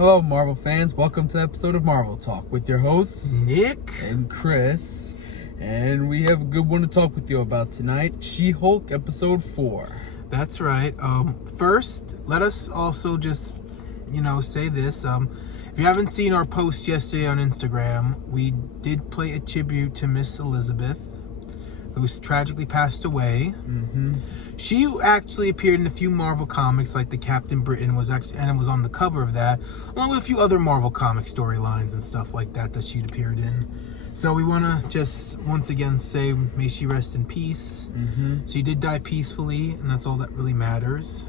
Hello, Marvel fans. Welcome to the episode of Marvel Talk with your hosts, Nick and Chris. And we have a good one to talk with you about tonight, She-Hulk Episode 4. That's right. First, let us also just, say this. If you haven't seen our post yesterday on Instagram, we did play a tribute to Miss Elizabeth, who's tragically passed away. Mm-hmm. She actually appeared in a few Marvel comics, like the Captain Britain was on the cover of that, along with a few other Marvel comic storylines and stuff like that she'd appeared in. So we want to just once again say, may she rest in peace. Mm-hmm. She did die peacefully, and that's all that really matters.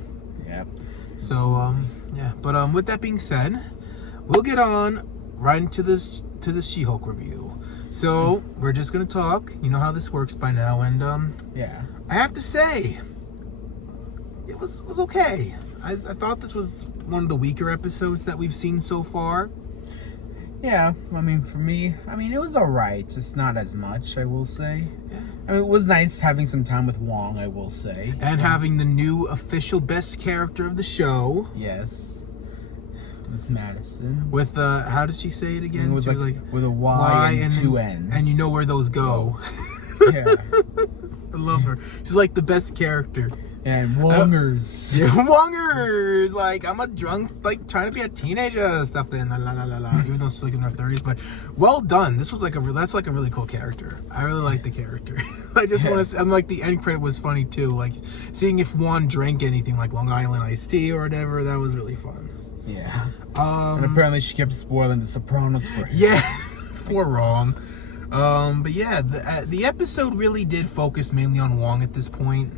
Yep. So yeah. But with that being said, we'll get on right into this She-Hulk review. So we're just gonna talk. You know how this works by now, and yeah, I have to say, it was okay. I thought this was one of the weaker episodes that we've seen so far. Yeah, for me, it was alright, just not as much, I will say. Yeah. It was nice having some time with Wong, I will say. And having the new official best character of the show. Yes. Miss Madison. With, how did she say it again? With, she was with a Y and two N's. And you know where those go. Yeah. I love her. She's like the best character. And Wongers. Yeah, Wongers. Like, I'm a drunk, trying to be a teenager stuff. Then la la la la. Even though she's in her 30s, but well done. This was that's a really cool character. I really like the character. I just want to. And the end credit was funny too. Like seeing if Juan drank anything like Long Island iced tea or whatever. That was really fun. Yeah. And apparently she kept spoiling The Sopranos for him. Yeah. Poor wrong. But yeah, the episode really did focus mainly on Wong at this point.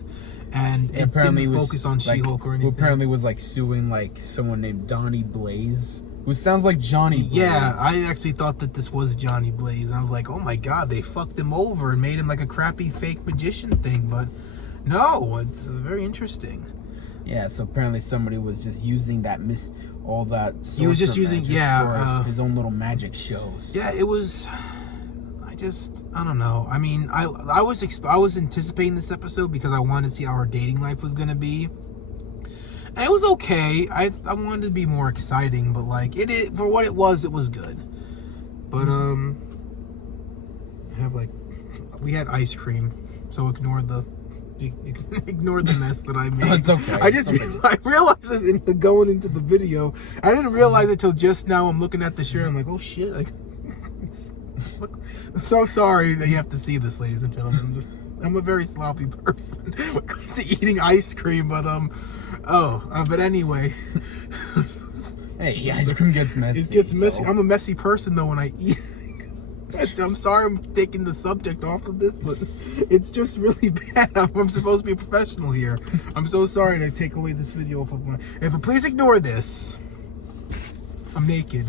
And it apparently didn't focus on She-Hulk or anything. Who apparently was suing someone named Donnie Blaze, who sounds like Johnny Blaze. Yeah, I actually thought that this was Johnny Blaze, and I was like, oh my god, they fucked him over and made him like a crappy fake magician thing. But no, it's very interesting. Yeah, so apparently somebody was just using all that. He was just using for his own little magic shows. Yeah, it was. I don't know. I was anticipating this episode because I wanted to see how her dating life was gonna be. And it was okay. I wanted to be more exciting, but for what it was good. But we had ice cream, so ignore the mess that I made. No, it's okay. I realized this going into the video. I didn't realize it till just now. I'm looking at the shirt. I'm like, oh shit. I'm so sorry that you have to see this, ladies and gentlemen. I'm a very sloppy person when it comes to eating ice cream, but but anyway. Hey, ice cream gets messy. It gets messy. I'm a messy person though when I eat. I'm sorry I'm taking the subject off of this, but it's just really bad. I'm supposed to be a professional here. I'm so sorry to take away this video off of but please ignore this. I'm naked.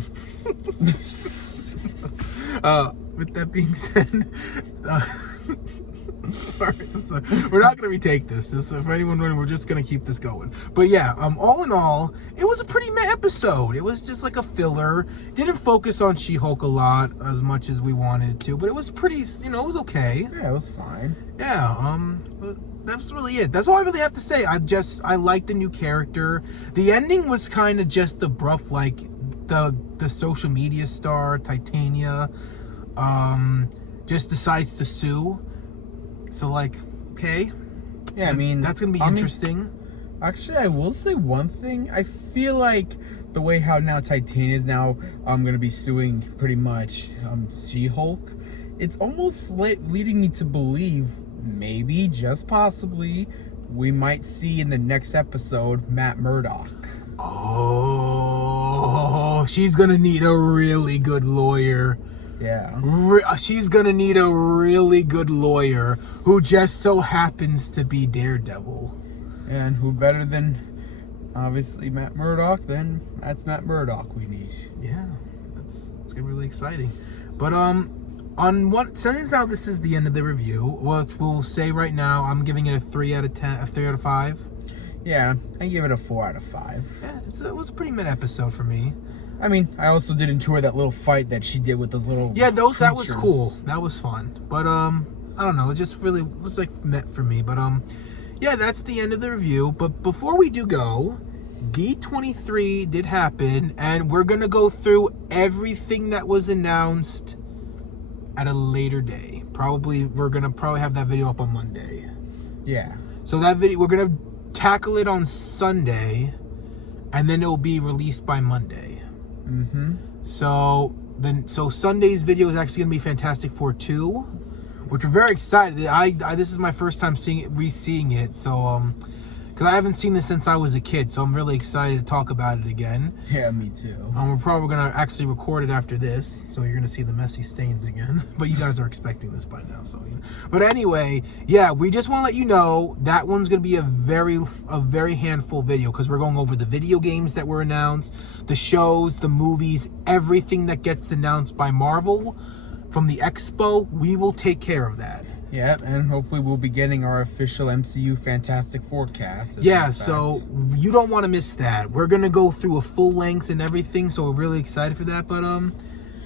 With that being said, sorry. We're not going to retake this. For anyone wondering, we're just going to keep this going. But yeah, all in all, it was a pretty meh episode. It was just like a filler. Didn't focus on She-Hulk a lot as much as we wanted it to, but it was pretty, it was okay. Yeah, it was fine. Yeah, that's really it. That's all I really have to say. I like the new character. The ending was kind of just abrupt, the social media star Titania just decides to sue. So okay. Yeah, that's gonna be interesting. Actually, I will say one thing. I feel like the way how now Titania is now gonna be suing pretty much She-Hulk, it's almost leading me to believe maybe, just possibly, we might see in the next episode Matt Murdock. Oh, she's gonna need a really good lawyer. Yeah. She's gonna need a really good lawyer who just so happens to be Daredevil. And who better than, obviously, Matt Murdock? Then that's Matt Murdock we need. Yeah, it's gonna be really exciting. But since now this is the end of the review, what we'll say right now, I'm giving it a 3 out of 10, a 3 out of 5. Yeah, I give it a 4 out of 5. Yeah, it was a pretty mid episode for me. I also did enjoy that little fight that she did with those little that was cool. That was fun. But I don't know, it just really was met for me. But yeah, that's the end of the review. But before we do go, D23 did happen, and we're gonna go through everything that was announced at a later day. We're gonna have that video up on Monday. Yeah. So that video, we're gonna tackle it on Sunday, and then it'll be released by Monday. Mm-hmm. So Sunday's video is actually gonna be Fantastic Four 2, which we're very excited. This is my first time re-seeing it. So because I haven't seen this since I was a kid, so I'm really excited to talk about it again. Yeah, me too. We're probably gonna actually record it after this, so you're gonna see the messy stains again. But you guys are expecting this by now, so. But anyway, yeah, we just want to let you know that one's gonna be a very handful video, because we're going over the video games that were announced, the shows, the movies, everything that gets announced by Marvel from the expo. We will take care of that. Yeah, and hopefully we'll be getting our official MCU Fantastic Forecast. Yeah, so you don't want to miss that. We're going to go through a full length and everything, so we're really excited for that. But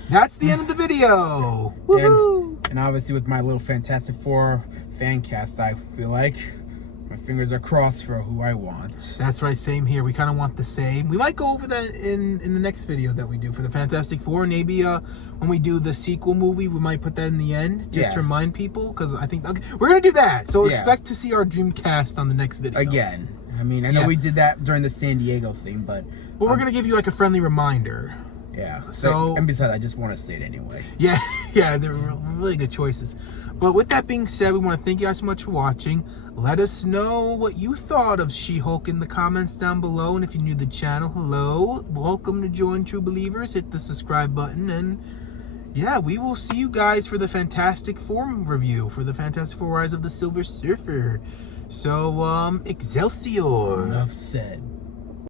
that's the end of the video. Woohoo! And obviously with my little Fantastic Four fan cast, I feel like my fingers are crossed for who I want. That's right, same here. We kind of want the same. We might go over that in the next video that we do for the Fantastic Four. Maybe when we do the sequel movie, we might put that in the end, just to remind people, because I think we're going to do that. So expect to see our dream cast on the next video. Again. I mean, I know we did that during the San Diego thing, but we're going to give you like a friendly reminder. Yeah. So, and besides, I just want to say it anyway. Yeah, they're really good choices. But with that being said, we want to thank you guys so much for watching. Let us know what you thought of She-Hulk in the comments down below. And if you're new to the channel, hello. Welcome to Join True Believers. Hit the subscribe button. And yeah, we will see you guys for the Fantastic Four review, for the Fantastic Four Rise of the Silver Surfer. So, Excelsior. Enough said.